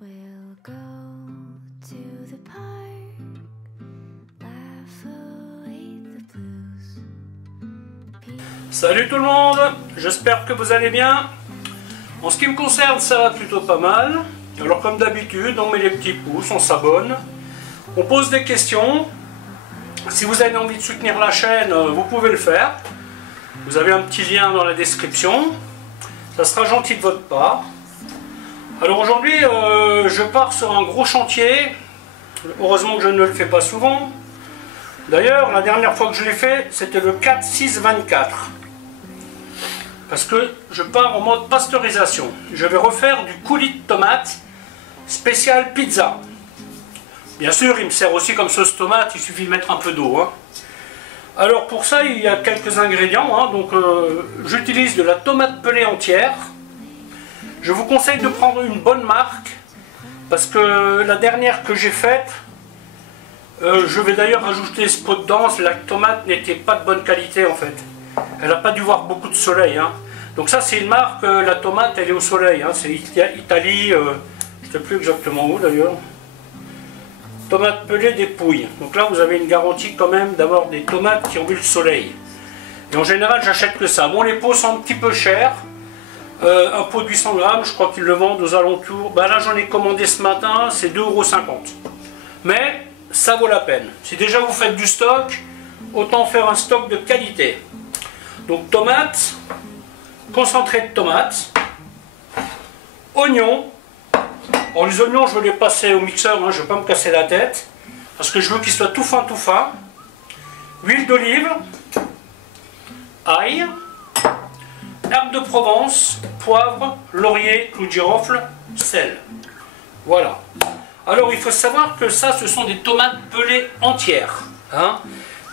We'll go to the park, laugh away the blues. Salut tout le monde, j'espère que vous allez bien. En ce qui me concerne, ça va plutôt pas mal. Alors comme d'habitude, on met les petits pouces, on s'abonne, on pose des questions. Si vous avez envie de soutenir la chaîne, vous pouvez le faire. Vous avez un petit lien dans la description. Ça sera gentil de votre part. Alors aujourd'hui, je pars sur un gros chantier. Heureusement que je ne le fais pas souvent. D'ailleurs, la dernière fois que je l'ai fait, c'était le 4-6-24. Parce que je pars en mode pasteurisation. Je vais refaire du coulis de tomate spécial pizza. Bien sûr, il me sert aussi comme sauce tomate, il suffit de mettre un peu d'eau. Hein. Alors pour ça, il y a quelques ingrédients. Hein. Donc, j'utilise de la tomate pelée entière. Je vous conseille de prendre une bonne marque. Parce que la dernière que j'ai faite, je vais d'ailleurs rajouter ce pot dedans, la tomate n'était pas de bonne qualité en fait. Elle n'a pas dû voir beaucoup de soleil. Hein. Donc ça c'est une marque, la tomate elle est au soleil. Hein. C'est Italie, je ne sais plus exactement où d'ailleurs. Tomate pelée des Pouilles. Donc là vous avez une garantie quand même d'avoir des tomates qui ont vu le soleil. Et en général j'achète que ça. Bon, les pots sont un petit peu chers. Un pot de 800 grammes, je crois qu'ils le vendent aux alentours. Ben là j'en ai commandé ce matin, c'est 2,50 €. Mais ça vaut la peine. Si déjà vous faites du stock, autant faire un stock de qualité. Donc tomates, concentré de tomates, oignons. Alors les oignons, je veux les passer au mixeur, hein, je ne veux pas me casser la tête, parce que je veux qu'ils soient tout fin, tout fin. Huile d'olive, ail, herbe de Provence, poivre, laurier, clou de girofle, sel. Voilà. Alors il faut savoir que ça, ce sont des tomates pelées entières. Hein.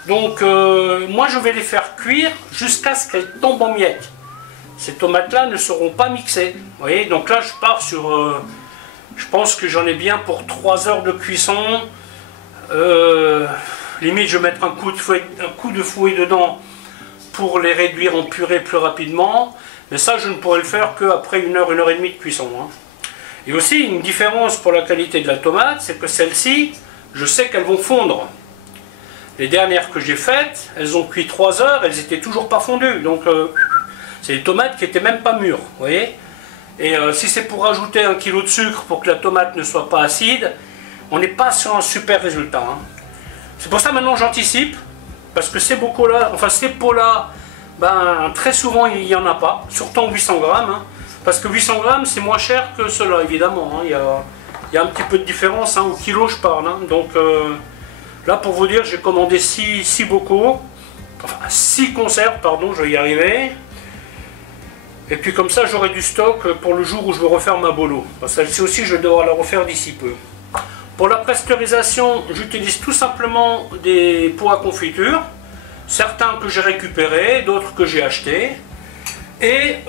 Donc moi je vais les faire cuire jusqu'à ce qu'elles tombent en miettes. Ces tomates-là ne seront pas mixées. Vous voyez, donc là je pars sur... je pense que j'en ai bien pour 3 heures de cuisson. Limite je vais mettre un coup de fouet dedans pour les réduire en purée plus rapidement. Mais ça je ne pourrai le faire qu'après 1 heure, 1 heure et demie de cuisson. Hein. Et aussi, une différence pour la qualité de la tomate, c'est que celles-ci, je sais qu'elles vont fondre. Les dernières que j'ai faites, elles ont cuit 3 heures, elles n'étaient toujours pas fondues. Donc, c'est des tomates qui n'étaient même pas mûres, vous voyez. Et si c'est pour rajouter 1 kg de sucre pour que la tomate ne soit pas acide, on n'est pas sur un super résultat. Hein. C'est pour ça maintenant j'anticipe, parce que ces bocaux-là, enfin ces pots-là, ben, très souvent il n'y en a pas, surtout en 800 grammes. Hein. Parce que 800 grammes, c'est moins cher que cela, évidemment. Hein. Il y a un petit peu de différence, hein, au kilo, je parle. Hein. Donc, là, pour vous dire, j'ai commandé 6 bocaux. Enfin, 6 conserves, pardon, je vais y arriver. Et puis, comme ça, j'aurai du stock pour le jour où je veux refaire ma bolo. Parce que celle-ci aussi, je vais devoir la refaire d'ici peu. Pour la pasteurisation, j'utilise tout simplement des pots à confiture. Certains que j'ai récupérés, d'autres que j'ai achetés. Et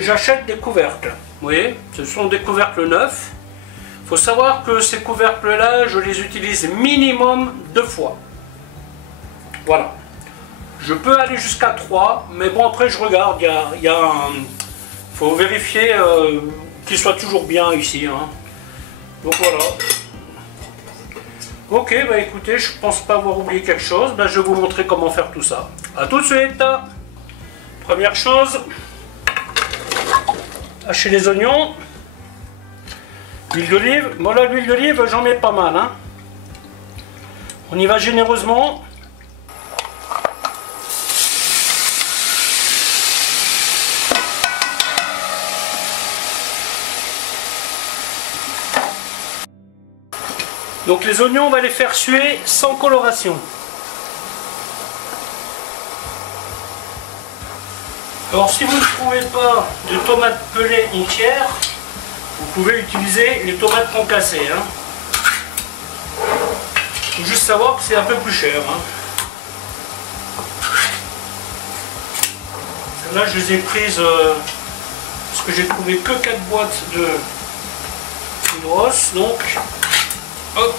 j'achète des couvercles. Vous voyez, ce sont des couvercles neufs. Il faut savoir que ces couvercles-là, je les utilise minimum 2 fois. Voilà. Je peux aller jusqu'à 3, mais bon, après je regarde. Il faut vérifier qu'ils soient toujours bien ici. Hein. Donc voilà. Ok, bah écoutez, je pense pas avoir oublié quelque chose. Bah, je vais vous montrer comment faire tout ça. A tout de suite. Première chose, hacher les oignons, l'huile d'olive. Bon là, l'huile d'olive, j'en mets pas mal. Hein. On y va généreusement. Donc les oignons, on va les faire suer sans coloration. Alors si vous ne trouvez pas de tomates pelées entières, vous pouvez utiliser les tomates concassées. Hein. Il faut juste savoir que c'est un peu plus cher. Hein. Celles-là je les ai prises parce que j'ai trouvé que 4 boîtes de grosses. Donc hop.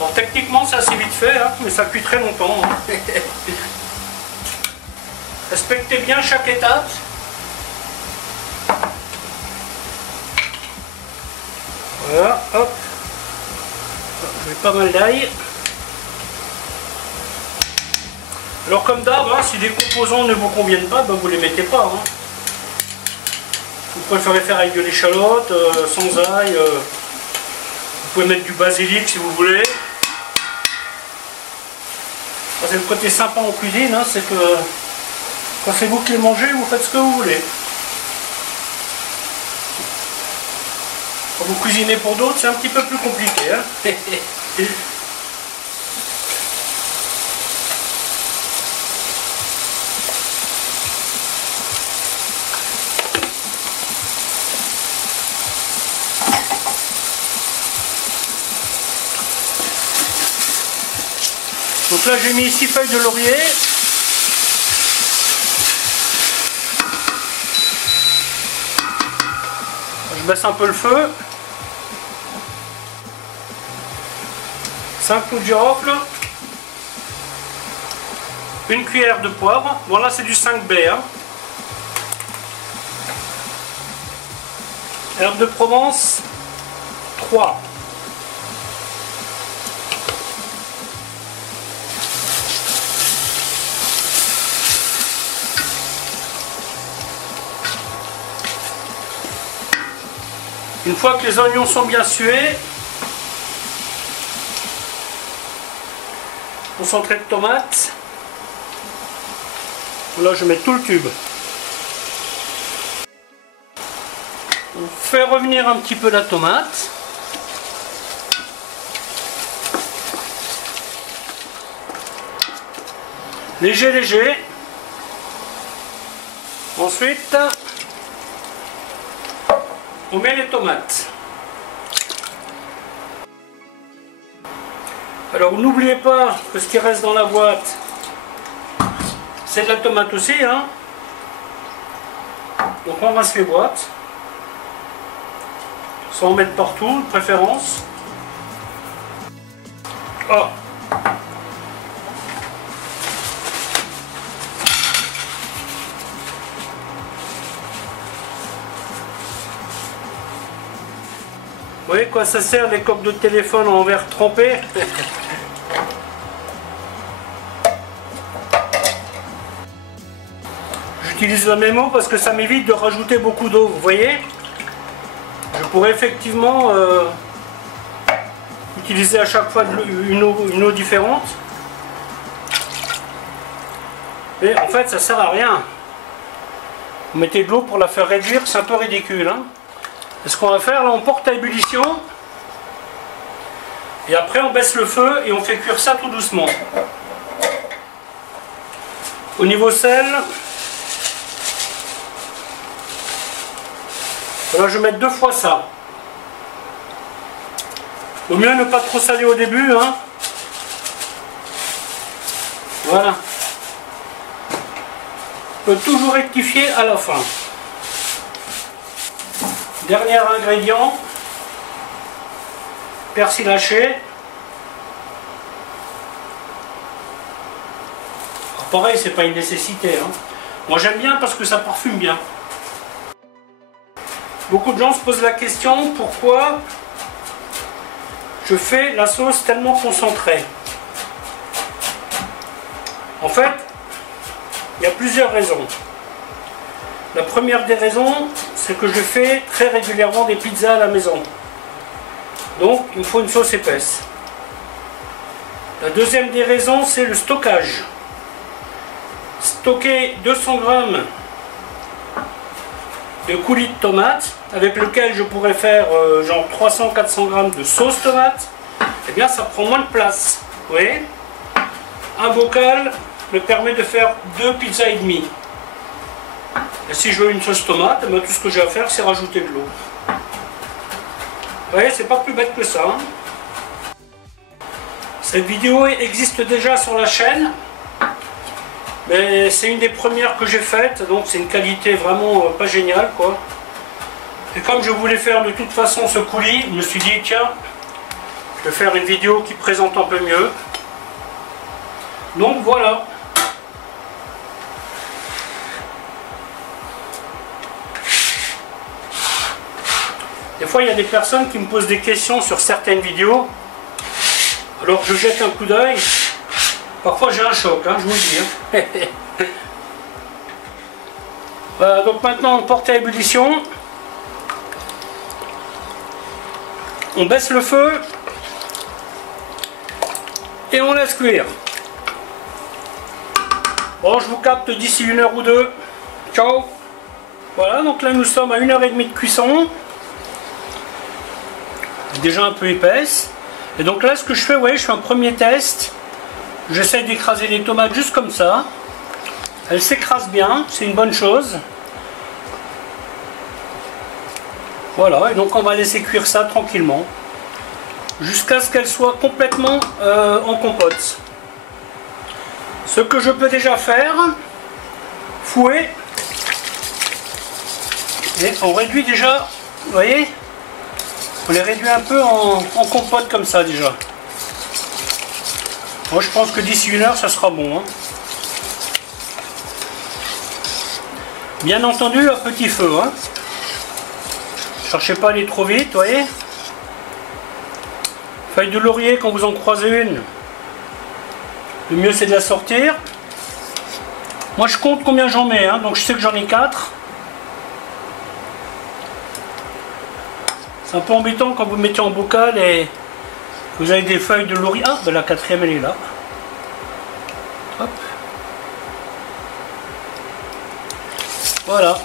Alors techniquement c'est assez vite fait, hein, mais ça cuit très longtemps. Hein. Respectez bien chaque étape. Voilà, hop. Je mets pas mal d'ail. Alors comme d'hab, hein, si des composants ne vous conviennent pas, ben, vous les mettez pas. Hein. Vous préférez faire avec de l'échalote, sans ail. Vous pouvez mettre du basilic si vous voulez. C'est le côté sympa en cuisine, hein, c'est que quand c'est vous qui les mangez, vous faites ce que vous voulez. Quand vous cuisinez pour d'autres, c'est un petit peu plus compliqué. Hein. Donc là j'ai mis 6 feuilles de laurier. Je baisse un peu le feu. 5 clous de girofle. Une cuillère de poivre. Bon là c'est du 5B. Hein. Herbe de Provence. 3. Une fois que les oignons sont bien sués, concentré de tomate. Là je mets tout le tube. On fait revenir un petit peu la tomate. Léger, léger. Ensuite, on met les tomates. Alors n'oubliez pas que ce qui reste dans la boîte, c'est de la tomate aussi. Hein. Donc on ramasse les boîtes. Sans en mettre partout, de préférence. Oh. Vous voyez quoi ça sert les coques de téléphone en verre trempé? J'utilise la même eau parce que ça m'évite de rajouter beaucoup d'eau, vous voyez? Je pourrais effectivement utiliser à chaque fois une eau différente. Mais en fait ça sert à rien. Vous mettez de l'eau pour la faire réduire, c'est un peu ridicule. Hein. Et ce qu'on va faire, là on porte à ébullition. Et après on baisse le feu et on fait cuire ça tout doucement. Au niveau sel, voilà, je vais mettre 2 fois ça. Au mieux ne pas trop saler au début. Hein. Voilà. On peut toujours rectifier à la fin. Dernier ingrédient, persil haché. Alors pareil, c'est pas une nécessité. Hein. Moi j'aime bien parce que ça parfume bien. Beaucoup de gens se posent la question pourquoi je fais la sauce tellement concentrée. En fait, il y a plusieurs raisons. La première des raisons, c'est que je fais très régulièrement des pizzas à la maison. Donc, il me faut une sauce épaisse. La deuxième des raisons, c'est le stockage. Stocker 200 grammes de coulis de tomates, avec lequel je pourrais faire genre 300-400 grammes de sauce tomate, eh bien ça prend moins de place. Vous voyez ? Un bocal me permet de faire 2 pizzas et demie. Et si je veux une sauce tomate, ben, tout ce que j'ai à faire, c'est rajouter de l'eau. Vous voyez, c'est pas plus bête que ça. Hein. Cette vidéo existe déjà sur la chaîne, mais c'est une des premières que j'ai faites, donc c'est une qualité vraiment pas géniale, quoi. Et comme je voulais faire de toute façon ce coulis, je me suis dit, tiens, je vais faire une vidéo qui présente un peu mieux. Donc voilà. Des fois, il y a des personnes qui me posent des questions sur certaines vidéos. Alors, je jette un coup d'œil. Parfois, j'ai un choc, hein, je vous le dis. Hein. Voilà, donc maintenant, on porte à ébullition. On baisse le feu. Et on laisse cuire. Bon, je vous capte d'ici 1 heure ou 2. Ciao. Voilà, donc là, nous sommes à 1h30 de cuisson. Déjà un peu épaisse. Et donc là, ce que je fais, vous voyez, je fais un premier test. J'essaie d'écraser les tomates juste comme ça. Elles s'écrasent bien, c'est une bonne chose. Voilà, et donc on va laisser cuire ça tranquillement. Jusqu'à ce qu'elles soient complètement en compote. Ce que je peux déjà faire, fouet. Et on réduit déjà, vous voyez, on les réduit un peu en compote comme ça déjà. Moi je pense que d'ici 1 heure ça sera bon. Hein. Bien entendu à petit feu. Hein. Cherchez pas à aller trop vite, vous voyez. Feuille de laurier, quand vous en croisez une, le mieux c'est de la sortir. Moi je compte combien j'en mets, hein, donc je sais que j'en ai 4. C'est un peu embêtant quand vous le mettez en bocal et vous avez des feuilles de laurier. Ah, ben la 4e elle est là. Hop. Voilà.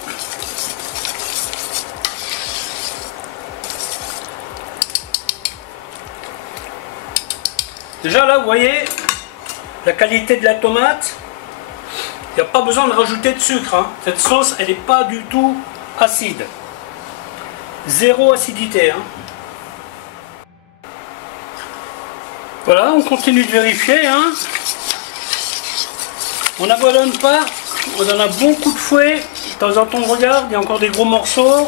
Déjà là, vous voyez la qualité de la tomate. Il n'y a pas besoin de rajouter de sucre. Hein. Cette sauce, elle n'est pas du tout acide. Zéro acidité. Hein. Voilà, on continue de vérifier. Hein. On n'abandonne pas. On en a beaucoup de fouet. De temps en temps, on regarde. Il y a encore des gros morceaux.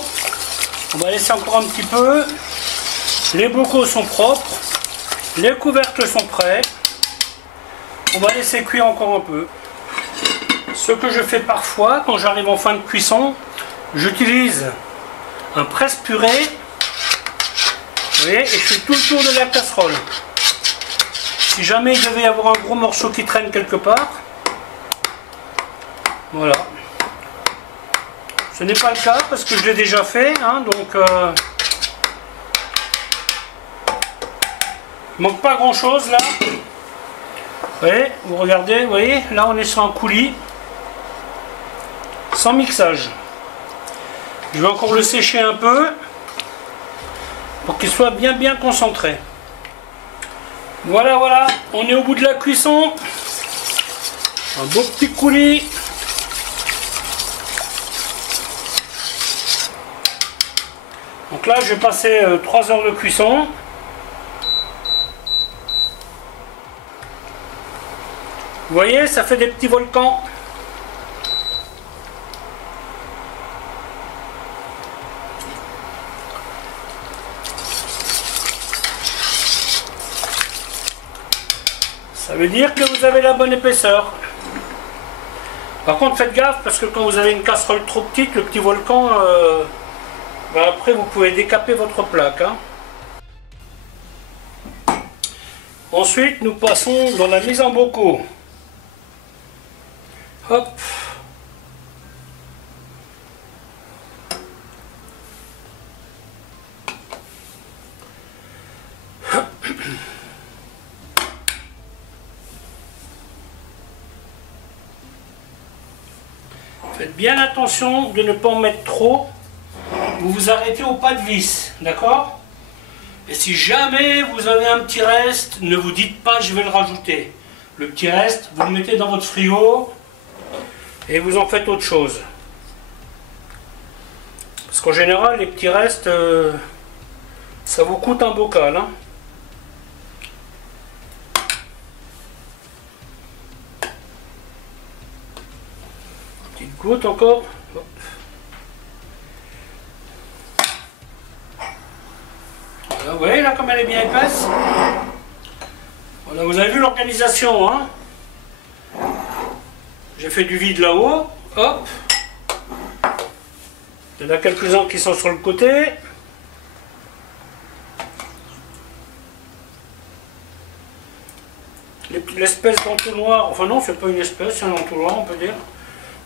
On va laisser encore un petit peu. Les bocaux sont propres. Les couvercles sont prêts. On va laisser cuire encore un peu. Ce que je fais parfois, quand j'arrive en fin de cuisson, j'utilise un presse-purée. Vous voyez, et je fais tout le tour de la casserole. Si jamais il devait y avoir un gros morceau qui traîne quelque part, voilà. Ce n'est pas le cas parce que je l'ai déjà fait, hein, donc il manque pas grand chose là. Vous voyez, vous regardez, vous voyez, là on est sur un coulis sans mixage. Je vais encore le sécher un peu pour qu'il soit bien concentré. Voilà, voilà, on est au bout de la cuisson. Un beau petit coulis. Donc là, je vais passer 3 heures de cuisson. Vous voyez, ça fait des petits volcans. Ça veut dire que vous avez la bonne épaisseur. Par contre, faites gaffe parce que quand vous avez une casserole trop petite, le petit volcan, après vous pouvez décaper votre plaque. Hein. Ensuite, nous passons dans la mise en bocaux. Hop. Faites bien attention de ne pas en mettre trop. Vous vous arrêtez au pas de vis, d'accord? Et si jamais vous avez un petit reste, ne vous dites pas je vais le rajouter. Le petit reste, vous le mettez dans votre frigo et vous en faites autre chose. Parce qu'en général, les petits restes, ça vous coûte un bocal. Hein. Petite goutte encore. Hop. Voilà, vous voyez là comme elle est bien épaisse. Voilà, vous avez vu l'organisation, hein. J'ai fait du vide là-haut, hop. Il y en a quelques-uns qui sont sur le côté. l'espèce d'entonnoir, enfin non, c'est pas une espèce, c'est un entonnoir, on peut dire.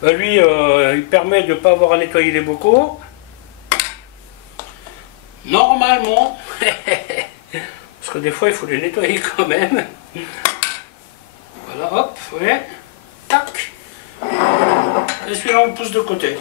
Ben lui, il permet de ne pas avoir à nettoyer les bocaux. Normalement, parce que des fois il faut les nettoyer quand même. Voilà, hop, ouais, tac. Et celui-là on le pousse de côté.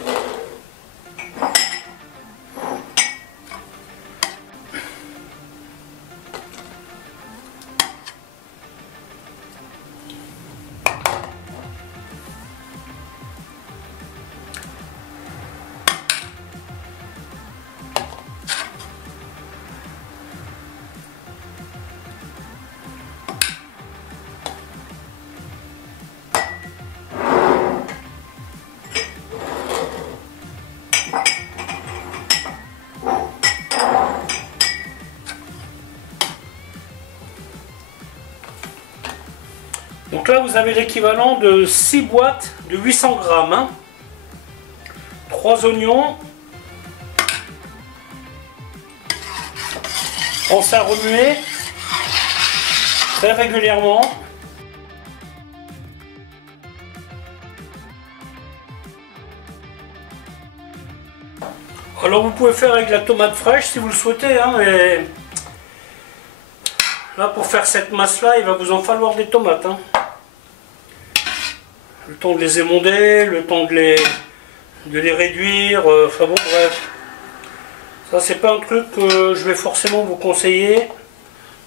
Donc là, vous avez l'équivalent de 6 boîtes de 800 grammes. Hein. 3 oignons. Pensez à remuer très régulièrement. Alors vous pouvez faire avec la tomate fraîche si vous le souhaitez, hein, mais là pour faire cette masse là il va vous en falloir des tomates. Hein. Le temps de les émonder, le temps de les réduire, enfin bon bref. Ça c'est pas un truc que je vais forcément vous conseiller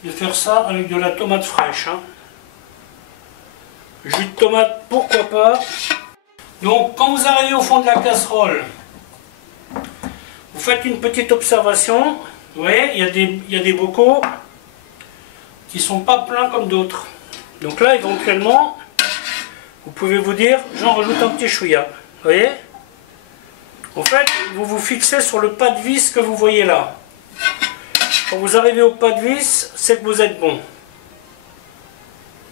de faire ça avec de la tomate fraîche. Hein. Jus de tomate pourquoi pas. Donc quand vous arrivez au fond de la casserole, vous faites une petite observation. Vous voyez, il y a des bocaux qui ne sont pas pleins comme d'autres. Donc là, éventuellement, vous pouvez vous dire, j'en rajoute un petit chouïa. Vous voyez? En fait, vous vous fixez sur le pas de vis que vous voyez là. Quand vous arrivez au pas de vis, c'est que vous êtes bon.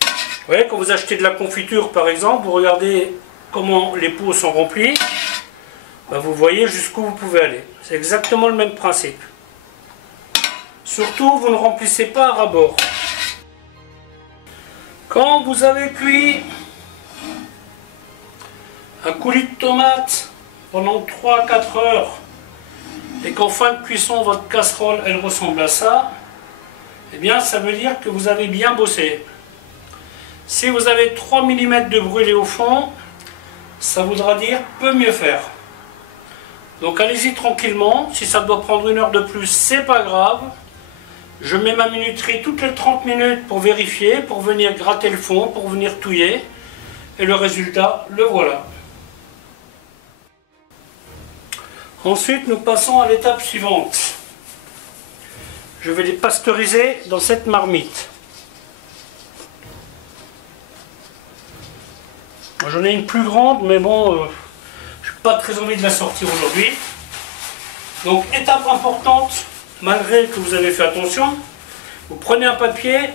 Vous voyez, quand vous achetez de la confiture, par exemple, vous regardez comment les pots sont remplis. Ben, vous voyez jusqu'où vous pouvez aller. C'est exactement le même principe. Surtout, vous ne remplissez pas à ras-bord. Quand vous avez cuit un coulis de tomate pendant 3 à 4 heures et qu'en fin de cuisson, votre casserole, elle ressemble à ça, eh bien, ça veut dire que vous avez bien bossé. Si vous avez 3 mm de brûlé au fond, ça voudra dire peut mieux faire. Donc allez-y tranquillement, si ça doit prendre 1 heure de plus, c'est pas grave. Je mets ma minuterie toutes les 30 minutes pour vérifier, pour venir gratter le fond, pour venir touiller. Et le résultat, le voilà. Ensuite, nous passons à l'étape suivante. Je vais les pasteuriser dans cette marmite. Moi j'en ai une plus grande, mais bon... pas très envie de la sortir aujourd'hui. Donc étape importante, malgré que vous avez fait attention, vous prenez un papier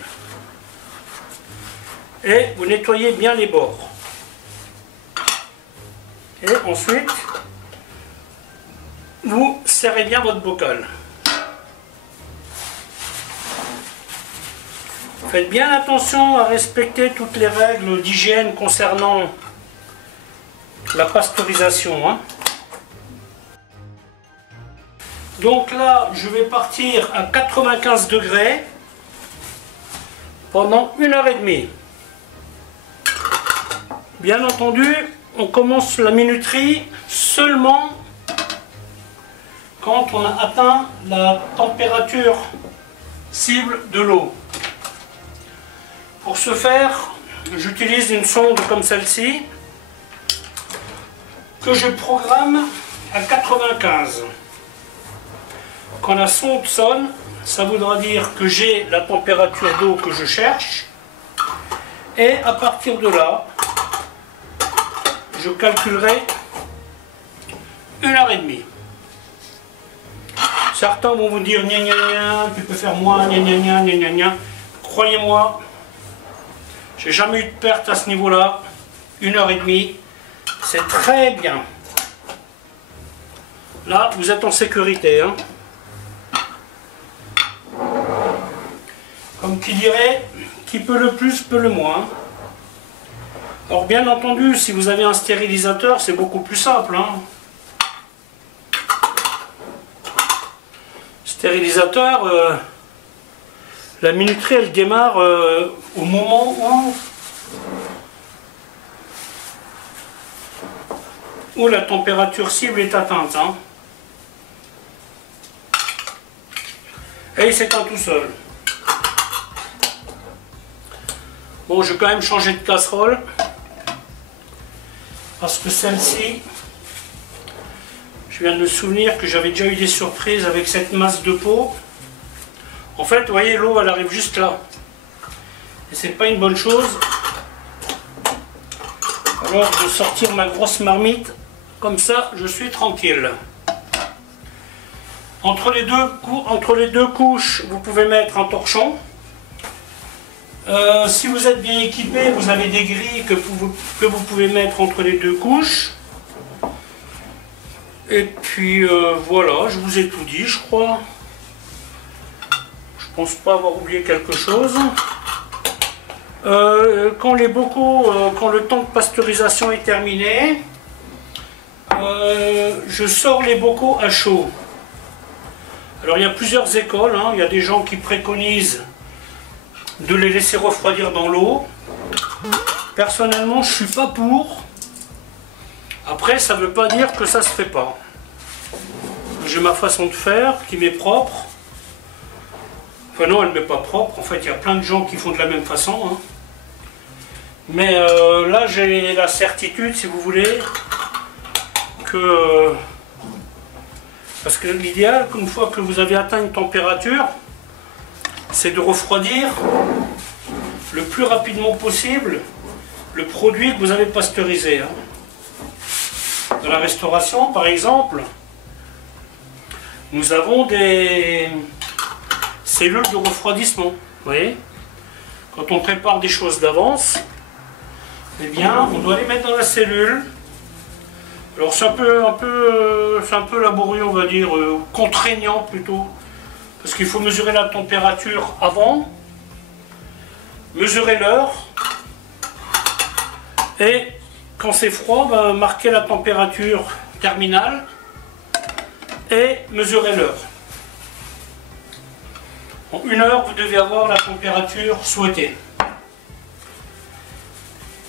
et vous nettoyez bien les bords. Et ensuite, vous serrez bien votre bocal. Faites bien attention à respecter toutes les règles d'hygiène concernant la pasteurisation. Hein. Donc là, je vais partir à 95 degrés pendant 1h30. Bien entendu, on commence la minuterie seulement quand on a atteint la température cible de l'eau. Pour ce faire, j'utilise une sonde comme celle-ci que je programme à 95. Quand la sonde sonne, ça voudra dire que j'ai la température d'eau que je cherche. Et à partir de là, je calculerai 1h30. Certains vont vous dire gna gna gna, tu peux faire moins, gna gna gna, gna gna gna. Croyez-moi, j'ai jamais eu de perte à ce niveau-là. 1h30, c'est très bien. Là, vous êtes en sécurité. Hein. Comme qui dirait, qui peut le plus, peut le moins. Alors bien entendu, si vous avez un stérilisateur, c'est beaucoup plus simple. Hein. Stérilisateur, la minuterie elle démarre au moment où la température cible est atteinte. Hein. Et il s'éteint tout seul. Bon, je vais quand même changer de casserole. Parce que celle-ci, je viens de me souvenir que j'avais déjà eu des surprises avec cette masse de peau. En fait, vous voyez, l'eau, elle arrive juste là. Et c'est pas une bonne chose. Alors, je vais sortir ma grosse marmite. Comme ça, je suis tranquille. Entre les deux couches, vous pouvez mettre un torchon. Si vous êtes bien équipé, vous avez des grilles que vous pouvez mettre entre les deux couches. Et puis voilà, je vous ai tout dit, je crois. Je pense pas avoir oublié quelque chose. Quand les bocaux, quand le temps de pasteurisation est terminé, je sors les bocaux à chaud. Alors il y a plusieurs écoles, hein. Il y a des gens qui préconisent de les laisser refroidir dans l'eau. Personnellement, je suis pas pour. Après, ça ne veut pas dire que ça se fait pas. J'ai ma façon de faire qui m'est propre. Enfin non, elle m'est pas propre. En fait, il y a plein de gens qui font de la même façon. Hein. Mais là, j'ai la certitude, si vous voulez, que... parce que l'idéal, une fois que vous avez atteint une température, c'est de refroidir le plus rapidement possible le produit que vous avez pasteurisé. Hein. Dans la restauration, par exemple, nous avons des cellules de refroidissement. Vous voyez, quand on prépare des choses d'avance, eh bien, on doit les mettre dans la cellule. Alors c'est un peu laborieux, on va dire, contraignant plutôt. Parce qu'il faut mesurer la température avant, mesurer l'heure, et quand c'est froid, ben, marquer la température terminale et mesurer l'heure. En 1 heure, vous devez avoir la température souhaitée.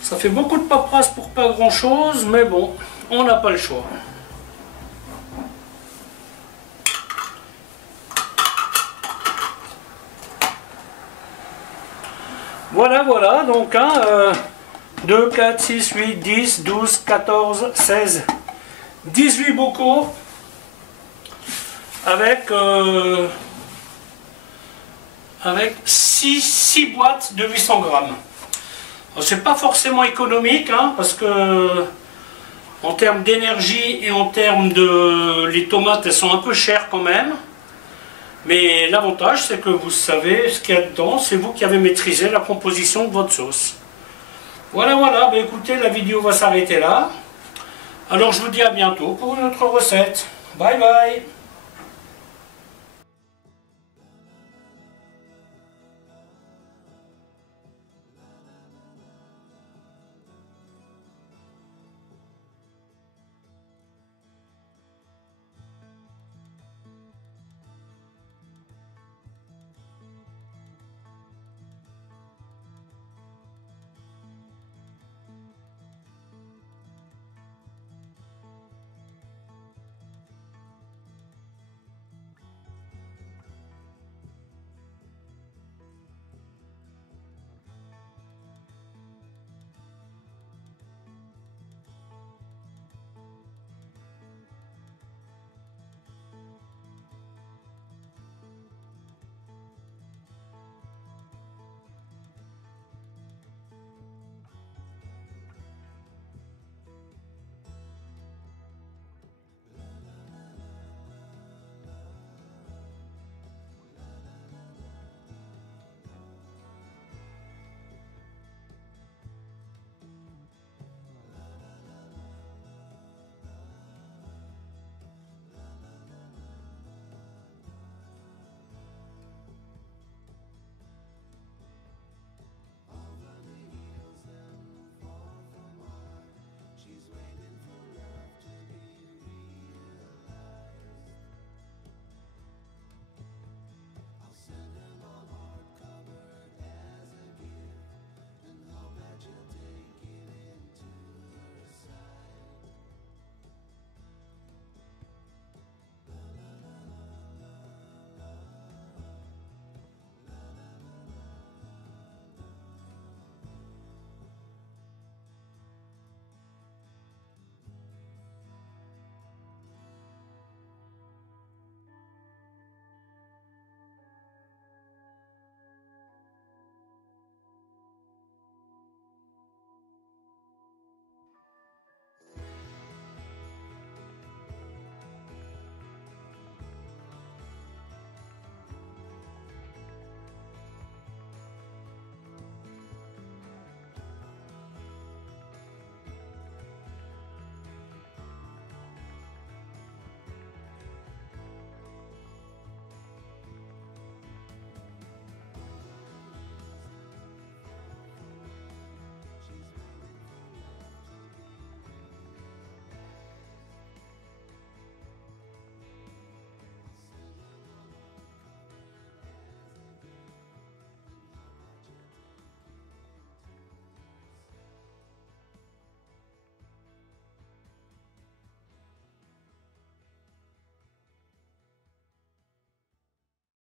Ça fait beaucoup de paperasse pour pas grand chose, mais bon, on n'a pas le choix. Voilà, donc 2, 4, 6, 8, 10, 12, 14, 16, 18 bocaux avec 6 boîtes de 800 grammes. C'est pas forcément économique, hein, parce que en termes d'énergie et en termes de... les tomates, elles sont un peu chères quand même. Mais l'avantage, c'est que vous savez ce qu'il y a dedans, c'est vous qui avez maîtrisé la composition de votre sauce. Voilà, ben écoutez, la vidéo va s'arrêter là. Alors je vous dis à bientôt pour une autre recette. Bye bye.